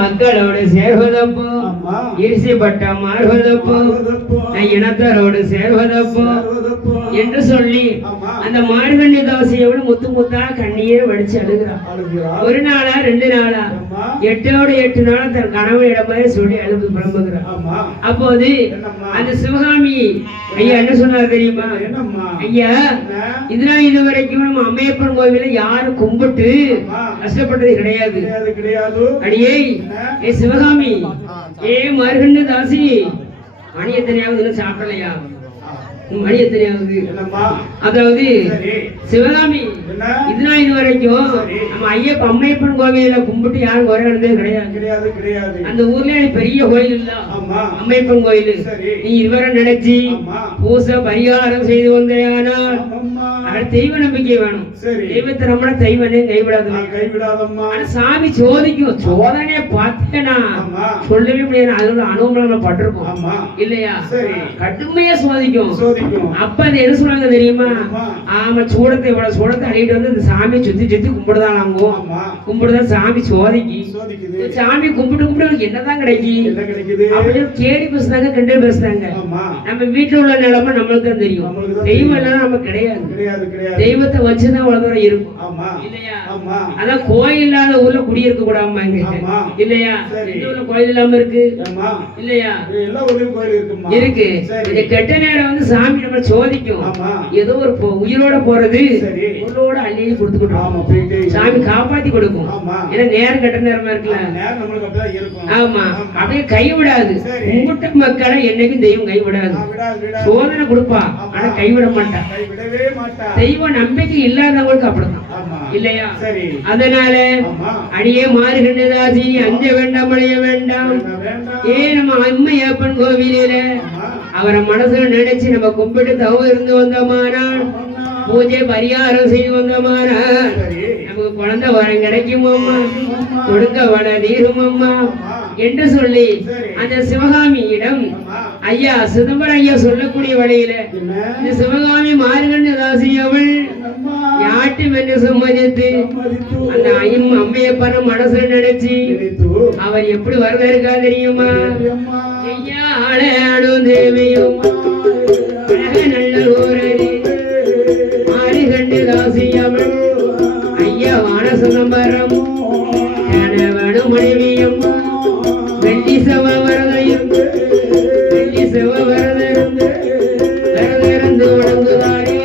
மக்களோடு சேர்வதப்போ ஈர்சிப்பட்ட மாறுவதப்போ இனத்தரோடு சேர்வதப்போ என்று சொல்லி அந்த மார்கண்டி தோசையோடு முத்து முத்தா கண்ணீரை வடிச்சு அழுகிறார். ஒரு நாளா 2 நாளா 8 நாளா தன் கணவனிடம் சொல்லி அழுது புலம்புகிறார். அப்போது அந்த சிவகாமி ஐயா என்ன சொன்னார் தெரியுமா? ஐயா இதெல்லாம் இதுவரைக்கும் நம்ம அம்மையப்பன் கோவில யாரும் கும்பிட்டு கஷ்டப்பட்டது கிடையாது. அடியே ஏ சிவகாமி, ஏ மார்கண்ட தாசி, மணி எத்தனையாவது சாப்பிடலையா? மணி எத்தனையாவது? அதாவது சிவகாமி இதெல்லாம் இது வரைக்கும் நம்ம அம்மையப்பன் கோவில கும்பிட்டு யாரும் குறைந்ததே கிடையாது. அந்த ஊர்ல பெரிய கோயில் இல்ல அம்மையப்பன் கோயில். நீ இதுவரை நினைச்சு பூசை பரிகாரம் செய்து வந்தேனால் தெய்வ நம்பிக்கை வேணும். தெய்வத்தை நம்மள தெய்வனே கைவிடாதம்மா. சாமி சோதிக்கும். சோதனையை பார்த்தேன்னா சொல்லவே முடியாது. அதோட அனுபவம் பட்டிருக்கோம் இல்லையா? கடுமையா சோதிக்கும். அப்ப அது என்ன சொல்றாங்க தெரியுமா? ஆமா, சூடத்தை இவ்வளவு சூடத்தை அடிக்கிட்டு வந்து இந்த சாமியை சுத்தி சுத்தி கும்பிடுதான் நாங்கும். கும்பிடுதான் சாமி சோதிக்கு. சாமி கும்பிட்டு என்னதான் கிடைக்குது அப்படின்னு கேடி பேசுனாங்க, கிண்டல் பேசுனாங்க. நம்ம வீட்டுல உள்ள நிலைமை நம்மளுக்கு தான் தெரியும். தெய்வம் எல்லாம் நம்ம கிடையாது. தெய்வத்தை வச்சுதான் உலகம் இருக்கும் இல்லையா? அதான் கோயில் இல்லாத ஊர்ல குடியிருக்க கூடாம இல்லையா? கோயில் இல்லாம இருக்கு இல்லையா? இருக்கு. இந்த கெட்ட நேரம் வந்து சாமி நம்ம சோதிக்கும். ஏதோ ஒரு உயிரோட போறது உயிரோட அள்ளி கொடுத்துக்கிட்டோம். சாமி காப்பாத்தி கொடுக்கும். ஏன்னா நேரம் கெட்ட நேரமா இருக்குல்ல. ஆமா, அப்படியே கைவிடாது. கும்பிட்ட மக்களை என்னைக்கும் தெய்வம் கைவிடாது. சோதனை கொடுப்பா, ஆனா கைவிட மாட்டா. தெய்வ நம்பிக்கை இல்லாதவங்களுக்கு அப்படிதான் இல்லையா? அதனால அடியே மாறுகின்றதாசி, அஞ்ச வேண்டாம், அடைய வேண்டாம். நம்ம அம்மையப்பன் கோவிலில அவரை மனசுல நினைச்சு நம்ம கும்பிட்டு தவம் இருந்து வந்தோமானால், பூஜை பரிகாரம் செய்து வந்தோமானால் நமக்கு குழந்தை வரம் கிடைக்கும் அம்மா, கொடுக்க வர தீரும் அம்மா என்று சொல்லி அந்த சிவகாமியிடம் ஐயா சிதம்பரம் ஐயா சொல்லக்கூடிய வழியில இந்த சிவகாமி மார்கண்ட தாசி அவள் யாட்டும் என்று சம்மதித்து அந்த அம்மையப்பன மனசுல நினைச்சு அவர் எப்படி வரத இருக்கா தெரியுமா? ஐயா ஆளும் தேவியும் நல்ல ஊரணி மார்கண்ட தாசி அவள் ஐயா வான சிதம்பரம் கணவனும் மனைவியும் வெள்ளி செவ வரதையும் வெள்ளி செவ வரதிருந்து வரதிருந்து வணங்குதாரே.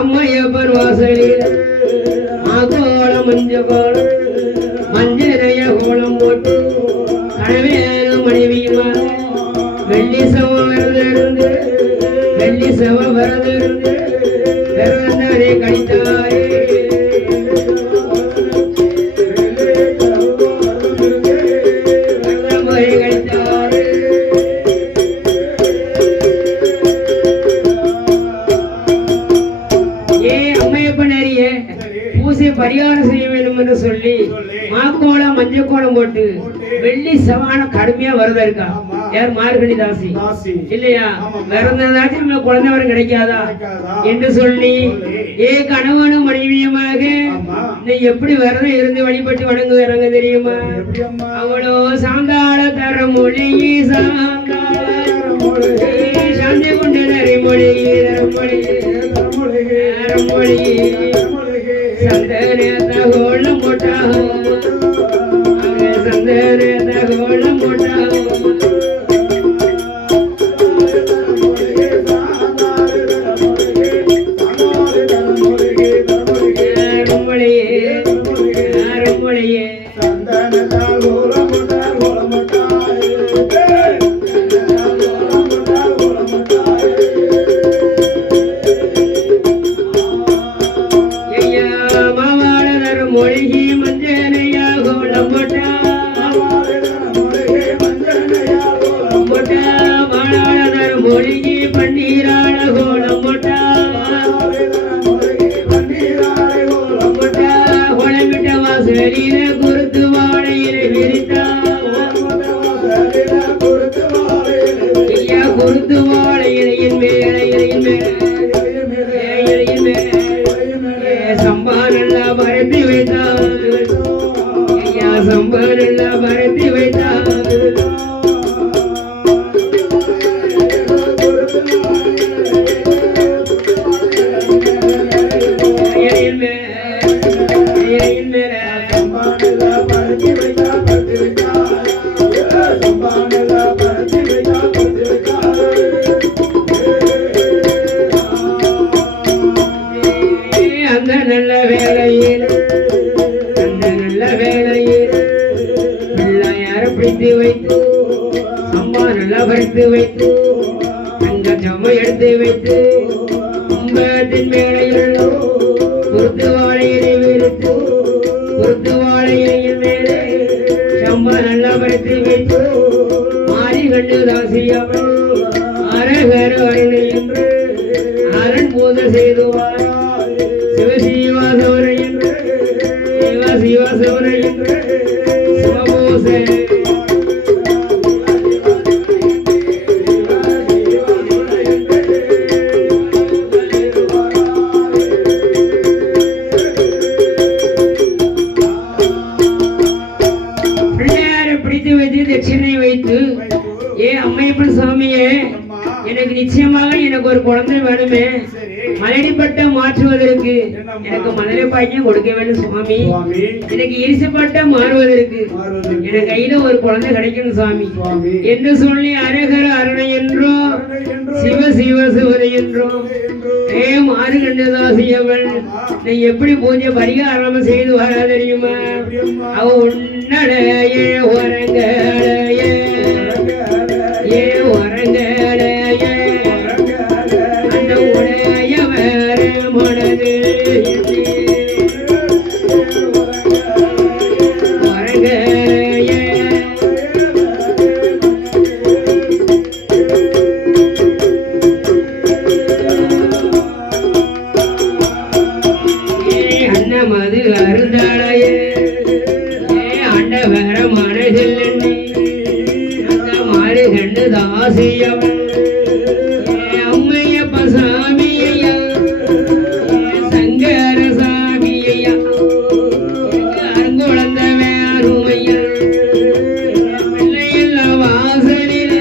அம்மையப்பன் வாசலில் ஆகோளம் மஞ்சகோளம் மஞ்சளைய கோலம் போட்டு கணவனும் மனைவியுமா வெள்ளி செவ வரதிருந்து வெள்ளி செவ வரதிருந்து வரதே கழித்தாரே. பூசை பரிகாரம் செய்ய வேண்டும் என்று சொல்லி மாக்கோளம் மஞ்சள் கோலம் போட்டு வெள்ளி செவான கடுமையா வரதா இருக்கா? யார்? மார்கழி தாசி இல்லையா? விரததாச்சும் நம்ம குழந்தை வரம் கிடைக்காதா என்று சொல்லி ஏ கணவனும் மனைவியுமாக நீ எப்படி விரதம் இருந்து வழிபட்டு வணங்குறாங்க தெரியுமா? அவளோ சாந்தாள தர மொழி சாந்தி கொண்டு நரிமொழி மொழி சந்தன தகோளம் போட்டா சந்தன தகோளம் போட்டா பிடித்து வைத்து அம்மா நல்லா படுத்து வைத்து அந்த ஜம எடுத்து வைத்து கும்பத்தின் மேலையில் பொறுத்து வாழையினை விரித்து பொறுத்து வாழையினையில் மேலே அம்மா நல்லா படுத்து வைத்து மாறி கண்டு தாசியவள் அரகர அருணை என்று அரண் பூத செய்துவார் சிவசிவாசவரை என்று சிவசிவாசவரை என்று சிவபோச தட்சிணை வைத்து ஏ அம்மையப்பன் சாமியே எனக்கு நிச்சயமாக எனக்கு ஒரு குழந்தை வேணுமே மலடிப்பட்ட மாற்றுவதற்கு எனக்கு மதுரை பாக்கியம் கொடுக்க வேண்டும் சுவாமி எனக்கு இரிசப்பட்ட மாறுவதற்கு எனக்கு கையில ஒரு குழந்தை கிடைக்கணும் சுவாமி என்று சொல்லி அரகர அருணை என்றும் சிவ சிவ சிவனை என்றும் ஏ மாறுகண்டதாசியவள் நீ எப்படி பூஜை பரிகாரம் செய்து வர தெரியுமா அவ உன்னடைய உரங்கடைய ஏ உரங்கடைய அந்த உடையவர் மனது உரங்கடைய அன்னமது அருந்தாளைய ஆண்டவர மனதில் அந்த மாறு கண்டு தாசியவள் அம்மையப்ப சாமியா சங்கர சாமியா அருங்குழந்த வேறுமையா பிள்ளையெல்லாம் வாசலில்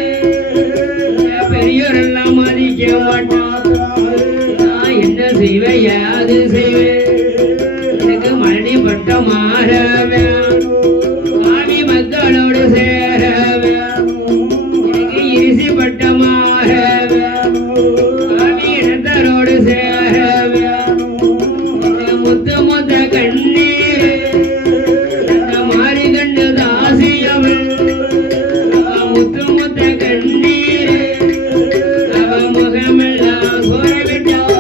பெரியோரெல்லாம் மதிக்க மாட்டான் நான் என்ன செய்வேன் யாது செய்வேன் எனக்கு மலடிப்பட்ட மாறவே சுவாமி மக்களோடு சேரவே எனக்கு இரிசிப்பட்ட மாறவே சுவாமி இடத்தரோடு சேரவே முத்து முத்த கண்ணீர் அந்த மாறி கண்டு தாசியவள் முத்து முத்த கண்ணீர் அவ முகமெல்லாம் சோரவிட்டாள்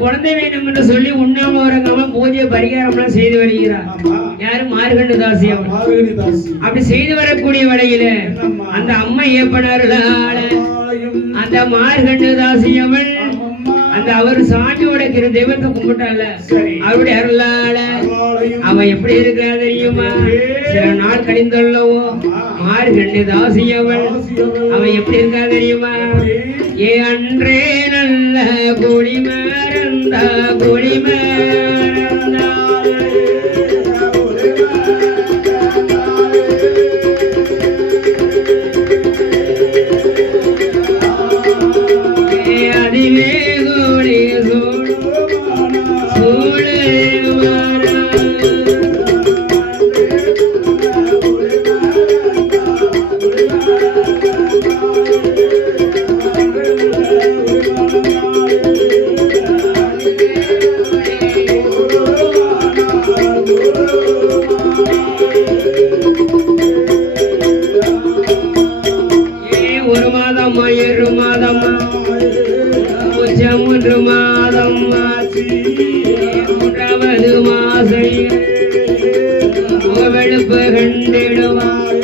குழந்தை வேண்டும் என்று சொல்லி உண்ணாம வரங்காம பூஜை பரிகாரம் செய்து வருகிறார் யாரு மார்கண்ட தாசி அப்படி செய்து வரக்கூடிய வடையில அந்த அம்மா ஏற்பனார்களால அந்த மார்கண்ட தாசி அவள் அந்த அவர் சாமியோட தெய்வத்தை கும்பிட்டால அவருடைய அருளால அவ எப்படி இருக்கிறா தெரியுமா சில நாள் கழிந்துள்ளவோ மார்கண்ட தாசி அவள் அவ எப்படி இருக்கா தெரியுமா ஏ அன்றே நல்ல குடிமறந்த குடிமறந்த அதிவே கோடி சூழே ஒரு மாதம் 2 மாதம் 3 மாதம் ஆச்சு 3வது மாசை வெளுப்பு கண்டிடுவாள்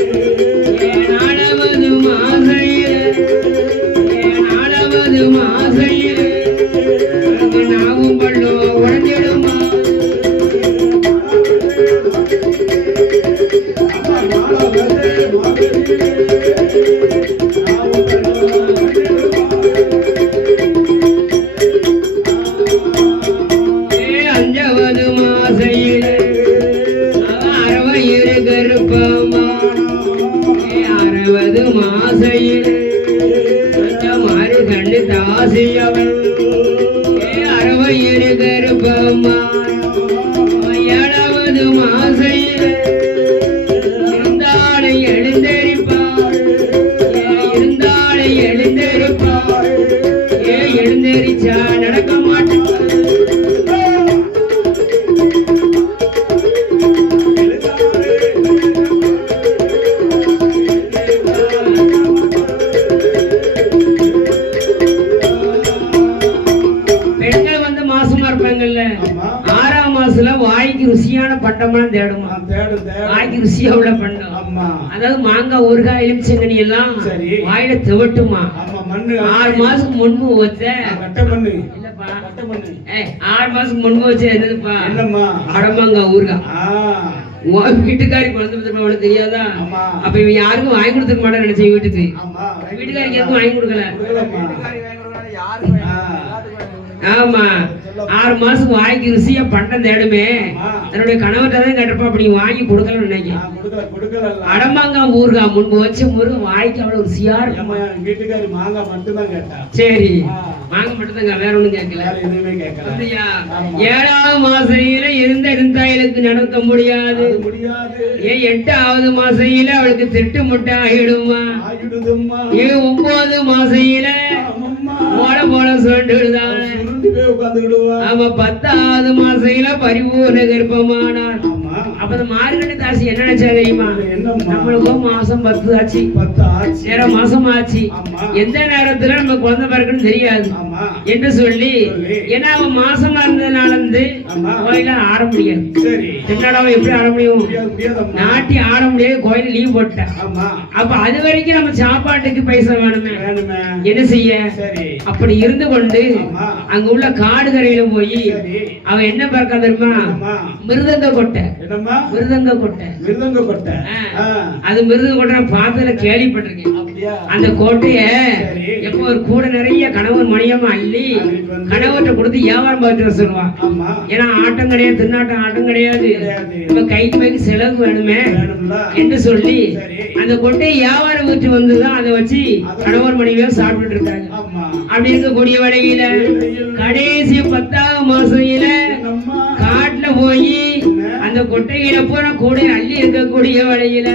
4வது மாசையில் 4வது மாசையில் நாவும் பள்ளோ உடஞ்சிடுமா அஞ்சாவது மாசையில் 60 கருப்பமா 60 மாசையில் மாறு கண்டு தாசியவள் 60 கருப்பமா 7வது மாசையில் இருந்தாலே எழுந்தரிப்பாள் இருந்தாலே எழுந்தரிப்பாள் எழுந்தரிச்சா நடக்க மாட்டேன் வாய்க்கு ருசியான பண்டம்லாம் தேடுமா வாய்க்கு ருசியா உள்ள பண்டம் அதாவது மாங்காய் ஊறுகாய் எலுமிச்சங்கனி எல்லாம் வாயில துவட்டுமா 6 மாசத்துக்கு முன்பு வச்ச இல்லப்பா 6 மாசத்துக்கு முன்பு வச்ச என்னதுப்பா அடமாங்காய் ஊறுகாய் வீட்டுக்காரி குழந்தை தெரியாதா அப்ப இவன் யாருக்கும் வாங்கி கொடுத்துக்க மாட்டான்னு நினைச்சேன் வீட்டுக்காரிக்கு யாருக்கும் வாங்கி கொடுக்கல ஆமா 6 மாசம் வாங்கி ருசியா பண்டம் தேடுமே என்னுடைய கணவர்தான் கேட்டப்ப அப்படி வாங்கி கொடுக்கலன்னு நினைக்கிறேன் அடமாங்காய் ஊறுகாய் முன்பு வச்ச முருகன் வாய்க்கு அவ்வளவு ருசியா இருக்கும் வீட்டுக்காரி மாங்காய் மட்டும் தான் கேட்டா சரி மாங்காய் மட்டும் தான் வேற ஒண்ணும் கேட்கல 7ஆவது மாசையில இருந்தாயிலுக்கு நடத்த முடியாது 8ஆவது மாசையில அவளுக்கு திட்டு முட்டை ஆகிடுமா 9 மாசையில போல சொல்லிடுதான் ஆமா 10ஆவது மாசையில பரிபூர்ண கர்ப்பமானார் அப்ப மார்கழி தாசி என்ன நினைச்சா தெரியுமா நம்மளுக்கும் மாசம் 10 ஆச்சு நேரம் மாசம் ஆச்சு எந்த நேரத்துல நம்ம குழந்தை பிறக்குன்னு தெரியாது என்று சொல்லி ஏன்னா அவன் மாசமா இருந்ததுனால இருந்து கோயில ஆட முடியாது திருநாடாவை எப்படி ஆட முடியும் நாட்டி ஆட முடியாது கோயில லீவ் போட்டேன் அப்ப அது வரைக்கும் நம்ம சாப்பாட்டுக்கு பைசா வேணுமே என்ன செய்ய அப்படி இருந்து கொண்டு அங்க உள்ள காடு கரையில போய் அவன் என்ன பார்க்க தெரியுமா மிருதங்க கொட்டை அது மிருதங்க கொட்டை பார்த்ததுல கேள்விப்பட்டிருக்கேன் அந்த கோட்டைய எப்போ ஒரு கூட நிறைய கணவன் மணியமா அள்ளி கணவர்கிட்ட கொடுத்து வியாபாரம் பார்த்து சொல்லுவான் ஏன்னா ஆட்டம் கிடையாது திருநாட்டம் ஆட்டம் கிடையாது நம்ம கைக்கு செலவு வேணுமே என்று சொல்லி அந்த கொட்டையை வியாபாரம் ஊற்றி வந்துதான் அதை வச்சு கணவன் மனைவியா சாப்பிட்டு இருக்காங்க அப்படி இருக்கக்கூடிய வேளையில கடைசி 10ஆவது மாசையில காட்டுல போய் அந்த கொட்டையில போன கூட அள்ளி இருக்கக்கூடிய வேளையில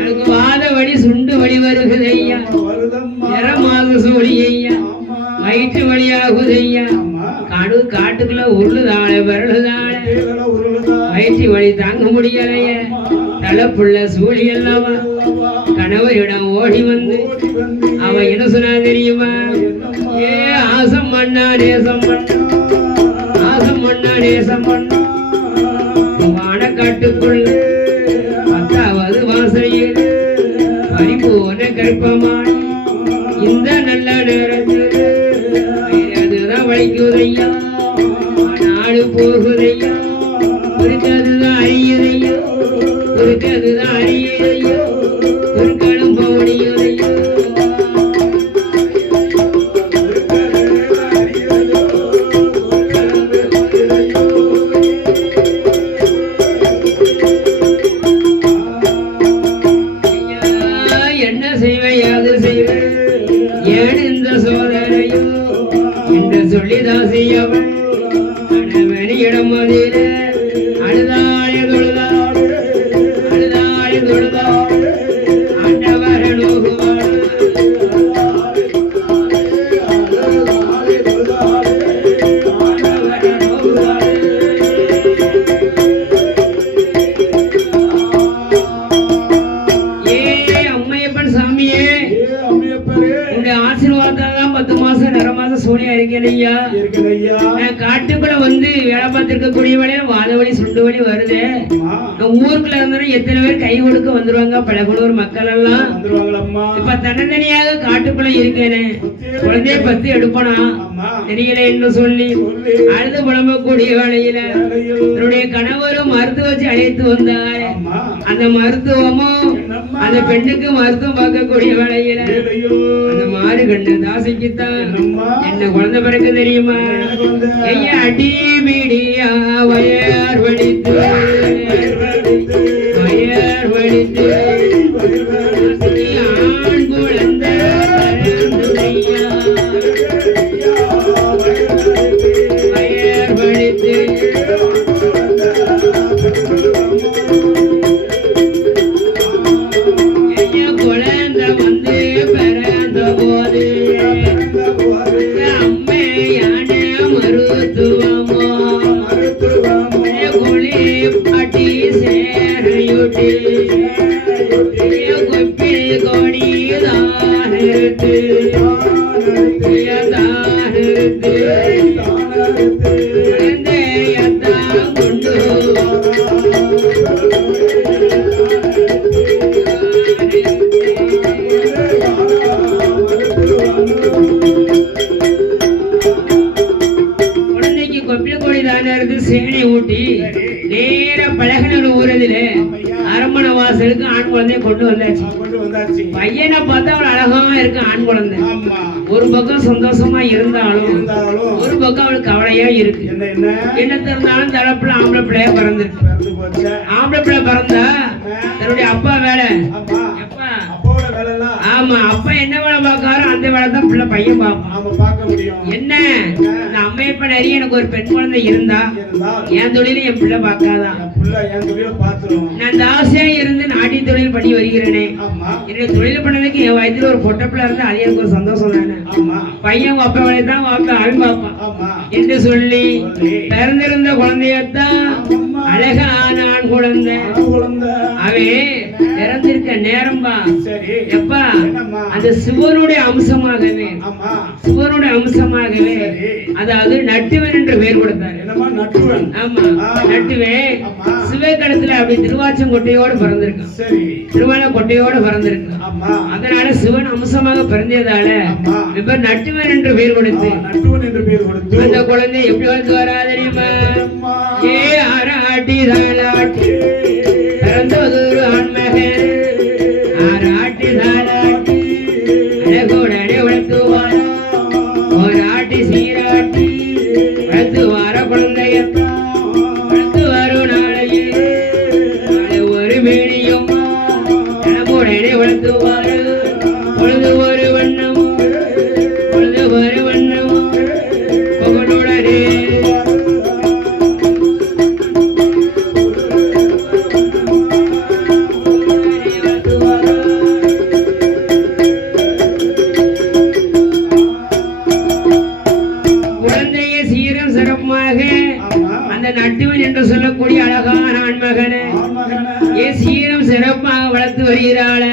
அதுக்கு வாத வழி சுண்டு வழி வருகுது ஐயா நிறமாக சூழி ஐயா வயிற்று வழியாகுது ஐயா காட்டுக்குள்ள உருளுதாழ விரலுதாழ வயிற்று வழி தாங்க முடியலைய தலைப்புள்ள சூழி அல்லவா கணவரிடம் ஓடி வந்து அவ என்ன சொன்னா தெரியுமா ஏ ஆசம் பண்ணா நேசம் பண்ணா ஆசம் பண்ணா நேசம் பண்ணா வானக்காட்டுக்குள்ள 10ஆவது மாசையில் பரிபூர்ண கர்ப்பமான இந்த நல்ல நேரத்தில் அதுதான் வலிக்குதையா நாடு போகுதையா அதுதான் அறியுதையா அதுதான் அறியுதையா குறுக்களும் போடியுதையா சொல்லிதாசியவள் கணவனியிடம் மதியில அழுதாய தொழுதாடு அழுதாய தொழுதாடு ஆண்டவர நோகுவாடு ஆண்டவர நோகுவாடு ஏ அம்மையப்பன் சாமியே உங்களுடைய ஆசீர்வாதம் 10 மாசம் நிற மாசம் சோனியா இருக்கலையா காட்டுக்குள்ள வந்து வேலை பார்த்திருக்கக்கூடிய வேலையில வாத வழி சுண்டு வழி வருது ஊருக்குள்ள இருந்தா எத்தனை பேர் கை கொடுக்க வந்துருவாங்க பழகுனூர் மக்கள் எல்லாம் இப்ப தன்னந்தனியாக காட்டுக்குள்ள இருக்கேனே குழந்தைய பத்தி எடுப்பனா தெரியல என்று சொல்லி அழுது புலம்பக்கூடிய வேலையில என்னுடைய கணவரும் மருத்துவ வச்சு அழைத்து வந்தார் அந்த மருத்துவமும் அந்த பெண்ணுக்கு மருத்துவம் பார்க்கக்கூடிய வேலையில அந்த மாறு கண்டு தாசிக்குத்தான் என்ன குழந்தை பிறகு தெரியுமா ஐயா அடி மீடியா வயர் வடித்து வயர் வடித்து ஆண் குழந்தை வயர் வடித்து கொப்பில் கொடிதான் நிறுத்து குழந்தையத்தான் கொண்டு குழந்தைக்கு கொப்பில் கொடிதான் இருக்கு சேனை ஊட்டி நேர பழகின ஊரதுல அரண்மனை வாசலுக்கு ஆண் குழந்தைய கொண்டு வந்தாச்சு. பையனை பார்த்தா அவள் அழகா இருக்கு ஆண் குழந்தை. ஒரு பக்கம் சந்தோஷமா இருந்தாலும் ஒரு பக்கம் அவளுக்கு கவலையா இருக்கு. என்ன தெரிந்தாலும் தளப்புல ஆம்பளை பிள்ளைய பிறந்திருக்கு. ஆம்பளை பிள்ளை பிறந்தா தன்னுடைய அப்பா வேலை ஆமா அப்பா என்ன வேலை பார்க்காரோ அந்த வேலை தான் பிள்ளை பையன் பார்ப்பான். என்ன இந்த அம்மையப்ப நிறைய எனக்கு ஒரு பெண் குழந்தை இருந்தா என் தொழில என் பிள்ளை பார்க்காதான். நான் இந்த ஆசையா இருந்து நாட்டி தொழில் பண்ணி வருகிறேனே. என்னுடைய தொழில் பண்ணதுக்கு என் வயதுல ஒரு பொட்ட பிள்ளை இருந்தா அது எனக்கு ஒரு சந்தோஷம் தானே. பையன் அப்பா வேலை தான் அவன் பார்ப்பான் என்று சொல்லி பிறந்திருந்த குழந்தையத்தான் அழகான ஆண் குழந்தை அவே பிறந்திருக்க நேரம்பா எப்பா அந்த சிவனுடைய அம்சமாகவே அதாவது நட்டுவன் என்று பெயர் கொடுத்தாரு. ஆமா நட்டுவேன் சிவகடத்துல அப்படி திருவாச்சங்கொட்டையோடு பிறந்திருக்கான். திருவாலக்கொட்டையோடு பிறந்திருக்கான். அதனால சிவன் அம்சமாக பிறந்ததால இப்ப நட்டுவன் என்று பெயர் கொடுத்து அந்த குழந்தை எப்படி வந்து வரா தெரியுமா? ஏ ஆராட்டி தாலாட்டி பிறந்ததொரு ஆண்மகன் ஆராட்டி தாலாட்டி அழகோடனே வளர்த்துவார் ஒரு ஆட்டி சீராட்டி வளர்த்து வார குழந்தையத்தான் வளர்த்து வரும் நாளையில் நாளை ஒரு மேனியும் அழகோடனே வளர்த்துவார் பொழுது ஒரு வண்ணம் புகழுடனே நட்டுவன் என்று சொல்லக்கூடிய அழகான ஆண்மகனை சீரம் சிறப்பாக வளர்த்து வருகிறாள்.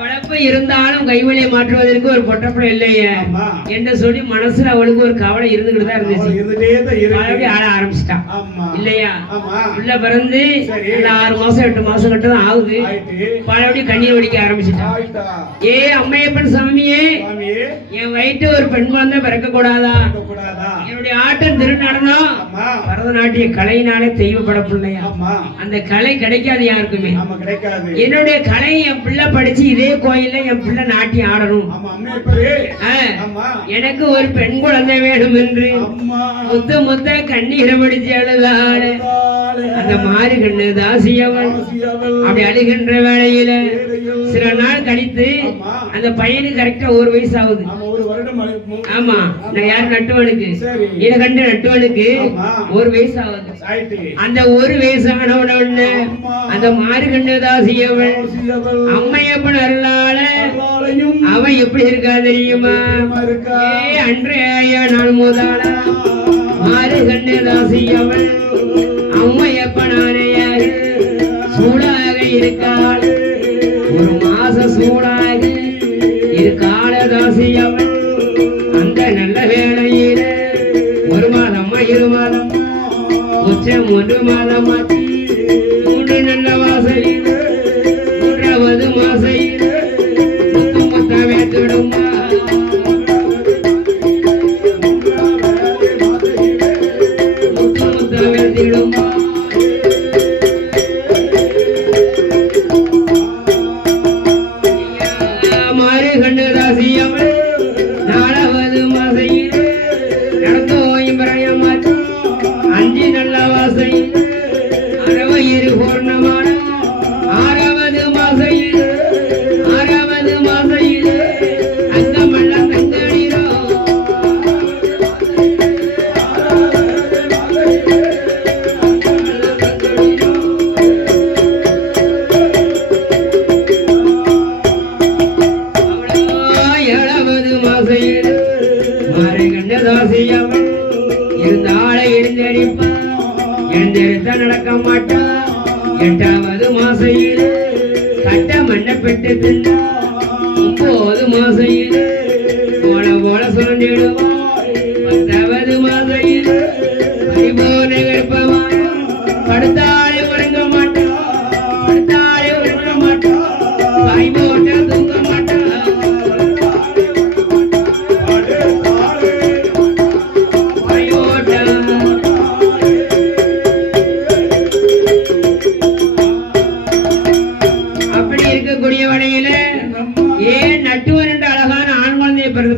வளர்ப்பு இருந்தாலும் கைவழியை மாற்றுவதற்கு ஒரு பொட்டப்படம் இல்லையே என்று சொல்லி மனசுல அவளுக்கு ஒரு கவலை இருந்துகிட்டு தான் இருந்துச்சு. ஆள ஆரம்பிச்சிட்டான் இல்லையா? உள்ள பிறந்து 6 மாசம் 8 மாசம் கிட்ட தான் ஆகுது. பழபடி கண்ணீர் வடிக்க ஆரம்பிச்சுட்டான். ஏ அம்மையப்பன் சாமியே என் வயிற்று ஒரு பெண் குழந்தை பிறக்க கூடாதா? என்னுடைய ஆட்டம் திருநடனம் பரதநாட்டிய கலையினாலே தெய்வ படப்பிள்ளையா அந்த கலை கிடைக்காது யாருக்குமே. என்னுடைய கலை என் பிள்ளை படிச்சு இதே கோயில்ல என் பிள்ளை நாட்டியம் ஆடணும். எனக்கு ஒரு பெண் குழந்தை வேணும் என்று முத்த முத்த கண்ணீரை படிச்சு அழுதாள். அந்த மாறு கண்ணு தாசியவள் அப்படி அழுகின்ற வேளையில சில நாள் கழித்து அந்த பையனுக்கு கரெக்டா 1 வயசு ஆகுது. ஆமா நான் யாரு நட்டுவனுக்கு இதை கண்டு நட்டுவனுக்கு 1 வயசு ஆகுது. அந்த 1 வயசு ஆனவன அந்த மாறு கண்ணு தாசியவள் அம்மையப்பன் அருளால அவன் எப்படி இருக்கா தெரியுமா? அன்றைய நாள் முதல மாறு கண்ணு தாசியவள் அம்மையப்பனானைய சூடாக இருக்காள். 1 மாச சூடாக இருக்காள தாசியவள் அந்த நல்ல வேளையில 1 மாதமா 2 மாதமா உச்சம் 1 மாதமா 3 நல்ல வாசையில 3வது மாசையில முத்து முத்த வேத்துடுமா முத்து முத்த வேத்திடுமா மாறு கண்டு ராசியவள் 4வது மாசையில நடந்து ஓய்ம்பரையமாச்சு 5 நல்ல வாசையில 8வது மாசையிலே கட்ட மண்ணை பெட்டு தின்னா 9 மாசையிலே போல போல சொல்லிடுவாய் 10வது மாசையிலே போல கற்பமாய் படுத்தாலே உறங்க மாட்டா படுத்தாலே உறங்க மாட்டா வாய் போட்ட தூங்க மாட்டா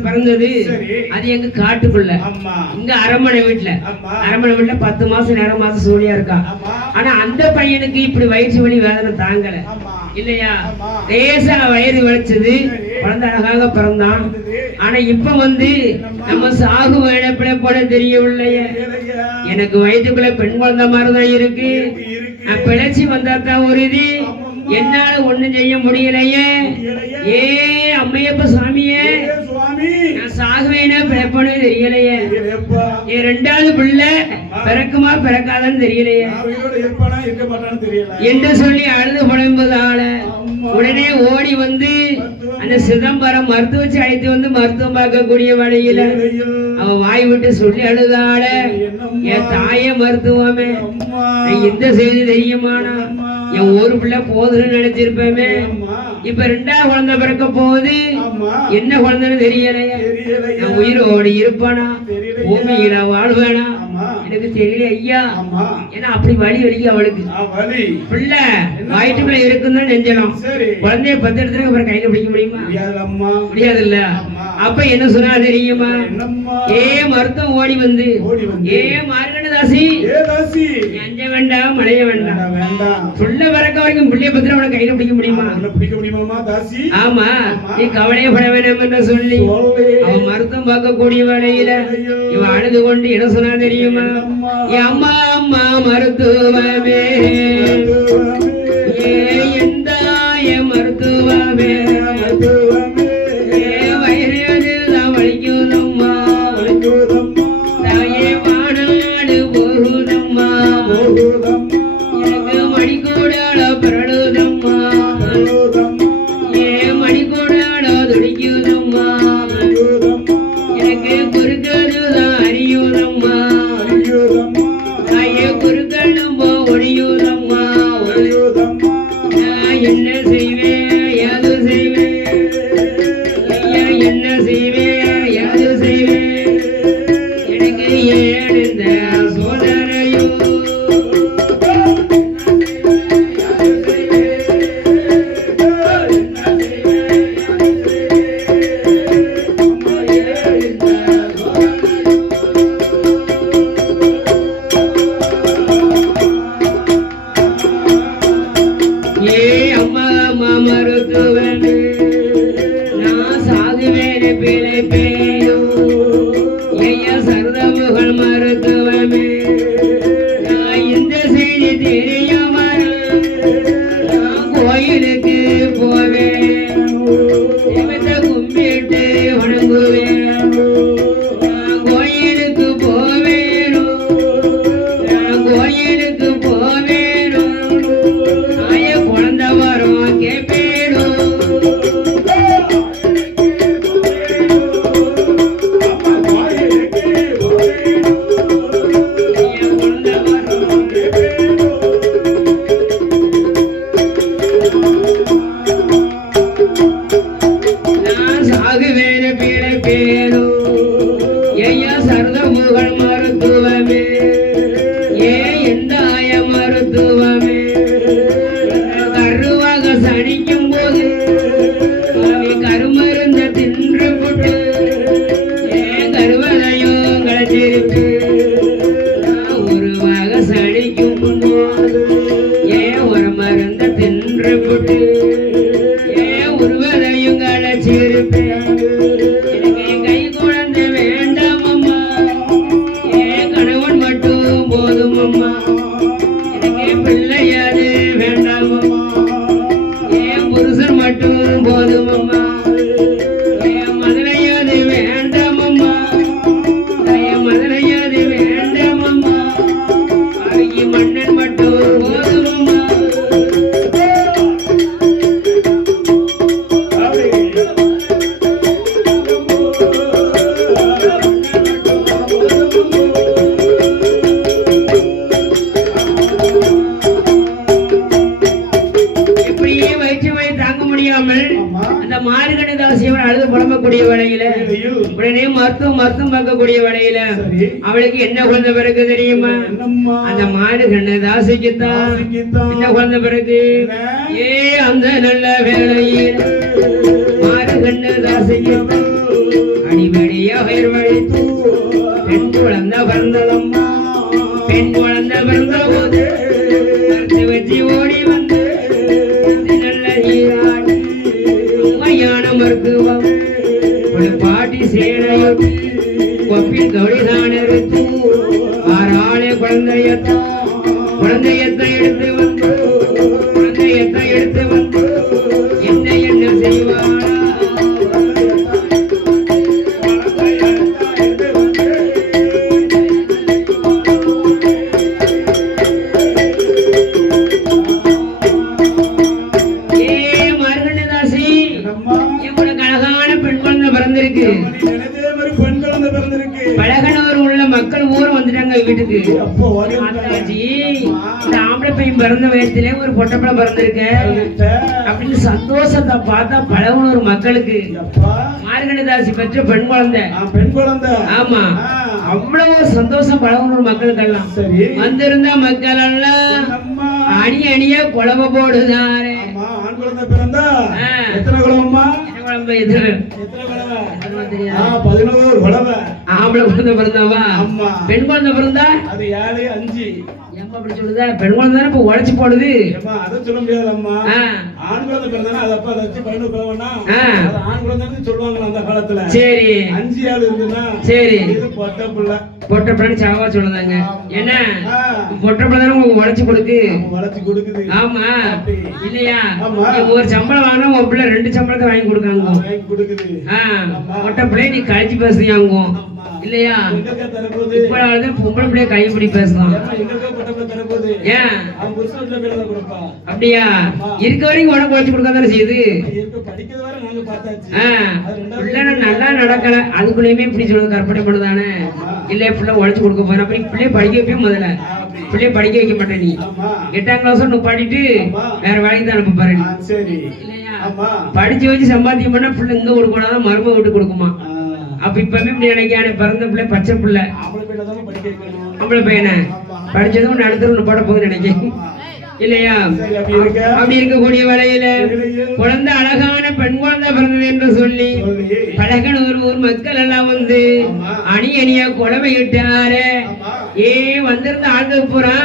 பிறந்தது அது எங்க காட்டுக்குள்ள இங்க அரண்மனை வீட்டுல 10 மாசம் நேரம் மாசம் சூழியா இருக்கா ஆனா அந்த பையனுக்கு இப்படி வயிற்று வலி வேதனை தாங்கல இல்லையா லேசா வயிறு வலிச்சது குழந்தை அழகாக பிறந்தான் ஆனா இப்ப நம்ம சாகு வேடப்பட போல தெரியவில்லையே எனக்கு வயிற்றுக்குள்ள பெண் குழந்தை மாதிரிதான் இருக்கு நான் பிழைச்சி வந்தாதான் ஒரு இது என்னால ஒண்ணும் செய்ய முடியலையே ஏ அம்மையப்ப சாமியே நான் சாகுவேனா பிறப்பனு தெரியலையே என் 2வது பிள்ளை பிறக்குமா பிறக்காதான்னு தெரியலையே என்று சொல்லி அழுது புலம்புதால உடனே ஓடி அந்த சிதம்பரம் மருத்துவச்சி அழைத்து மருத்துவம் பார்க்கக்கூடிய வழியில அவன் வாய் விட்டு சொல்லி அழுதால என் தாய மருத்துவமே எந்த செய்தி தெரியுமானா என் ஒரு பிள்ளை போதுன்னு நினைச்சிருப்பேமே இப்ப 2வது குழந்தை பிறக்க போகுது என்ன குழந்தைன்னு தெரியலையா நான் உயிரோடு இருப்பானா பூமியில வாழ்வேனா எனக்கு தெரியல ஐயா ஏன்னா அப்படி வலி வலிக்கு அவளுக்கு பிள்ளை வயிற்றுக்குள்ள இருக்குன்னு நெஞ்சலாம் குழந்தைய 10 இடத்துல அப்புறம் கையில பிடிக்க முடியுமா முடியாது இல்ல அப்ப என்ன சொன்னா தெரியுமா ஏ மருத்துவம் ஓடி ஏ மார்கண்டதாசி அஞ்ச வேண்டாம் மழைய வேண்டாம் சொல்ல வரக்க வரைக்கும் பிள்ளைய பத்திர அவனை கையில பிடிக்க முடியுமா ஆமா நீ கவலையே பட வேண்டாம் என்று சொல்லி அவன் மருத்துவம் பார்க்கக்கூடிய வேளையில இவன் அழுது கொண்டு என்ன சொன்னா தெரியுமா அம்மா அம்மா மருத்துவமே எந்தாய மருத்துவமே வயிறுதான் வலிக்குதம்மா தாயே மாநாடு போகுதம்மா எனக்கு மணிக்கூடாட பிறடுதம்மா மணிக்கூடாட துடிக்குதம்மா எனக்கு குறுக்கதுதான் அறியுதம்மா குறுக்கணும் ஒடியுதம்மா என்ன செய்வேன் யாது செய்வேன் ஐயா என்ன செய்வேன் யாது செய்வேன் எனக்கு ஏன் இந்த சோதனையோ மன்னன் மட்டும் போதுமம்மா மார்கழி தாசியவன் அழுது புலம்பக்கூடிய வேளையில உடனே மருத்துவம் பார்க்கக்கூடிய வேளையில அவளுக்கு என்ன குழந்தை பிறகு தெரியுமா? அந்த மார்கழி தாசிக்குத்தான் என்ன குழந்தை பிறகு? ஏ அந்த நல்ல வேளையில் மார்கழி தாசிக்கு அடிபடியா பெயர் வழித்து பெண் குழந்தை பிறந்ததம்மா. பெண் குழந்தை பிறந்த போது வச்சு ஓடி வந்து நல்ல நீராடி உண்மையான மருத்துவம் ஒரு பாட்டி சேனையொட்டி கொப்பின் கௌடிதான் எடுத்து ஆறாளே குழந்தையத்தை எடுத்து வந்து என்ன செய்வாளா? பழகனூர் உள்ள மக்கள் ஊர் வந்துட்டாங்க வீட்டுக்கு. ஆம்பளை பையன் பிறந்த வயசுல ஒரு பொட்டப்பழம் பிறந்திருக்க அப்படின்னு சந்தோஷத்தை பார்த்தா பழகனூர் மக்களுக்கு மார்கழிதாசி பெற்ற பெண் குழந்தை. ஆமா, அவ்வளவு சந்தோஷம் பழகனூர் மக்களுக்கெல்லாம். வந்திருந்த மக்கள் எல்லாம் அணியா குழம்பு போடுதாரு. ஆம்பளை குழந்தை பிறந்தாவா? பெண் குழந்தை பிறந்தா அது 7 5. அப்படி சொல்லுதா? பெண் குழந்தை இப்ப உழைச்சு போடுது. அதை சொல்ல முடியாது அம்மா. ஆண் குழந்தை பிறந்தானா அது அப்ப அதை 11 கிழவனா அது ஆண் குழந்தைன்னு சொல்லுவாங்க அந்த காலத்துல. சரி, 5 7 இருந்துனா சரி இது பொட்ட பிள்ளை சாவா சொல்லுதாங்க. என்ன பொட்ட பிள்ளை தானே உங்களுக்கு உழைச்சு கொடுக்குது. ஆமா இல்லையா? ஒரு சம்பளம் வாங்கினா உன் பிள்ளை 2 சம்பளத்தை வாங்கி கொடுக்காங்க. பொட்ட பிள்ளை நீ கழிச்சு பேசுறியாங்க இல்லையா? இப்ப பொம்பளை பிள்ளைய கைப்பிடி பேசலாம். அப்படியா? இருக்க வரைக்கும் உடம்பு உழைச்சு கொடுக்காதானே செய்யுது. நல்லா நடக்கல அதுக்குள்ளயுமே இப்படி சொல்றது கற்பனை பண்ணுதானே? இல்ல பிள்ளை உழைச்சு கொடுக்க போற அப்படி பிள்ளைய படிக்க வைப்பேன். முதல்ல பிள்ளைய படிக்க வைக்க மாட்டேன். நீ 8ஆம் கிளாஸ் பாடிட்டு வேற வேலைக்கு தான் அனுப்ப பாரு இல்லையா? படிச்சு வச்சு சம்பாத்தியம் பண்ண பிள்ளை இங்க கொடுக்கூடாதான் மரும விட்டு கொடுக்குமா? அப்ப இப்பவே இப்படி நினைக்கானே பிறந்த பிள்ளை பச்சை பிள்ளை ஆம்பளை பையனை படிச்சதும் அடுத்த பாட போகுது நினைக்க இல்லையா? அப்படி இருக்கக்கூடிய வேளையில குழந்தை அழகான பெண் குழந்தை பிறந்தது என்று சொல்லி பழகனூர் ஊர் மக்கள் எல்லாம் வந்து அணியா குழம்பை இட்டாரு. வந்திருந்த ஆண்கள் பூரா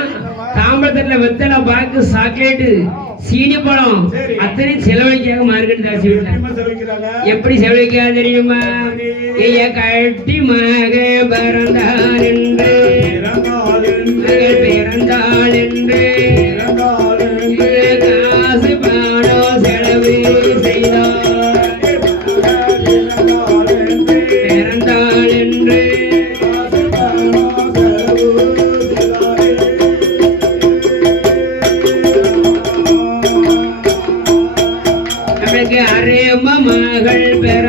தாம்பரத்துல வெத்தலை பாக்கு சாக்லேட்டு சீனி பழம் அத்தனை செலவழிக்காக மார்கழி தாசி எப்படி செலவழிக்காக தெரியுமா? கட்டி மக பிறந்தாள் என்று காசு பணம் செலவு செய்தாள் பிறந்தாள் என்று அரேம மகள் பெற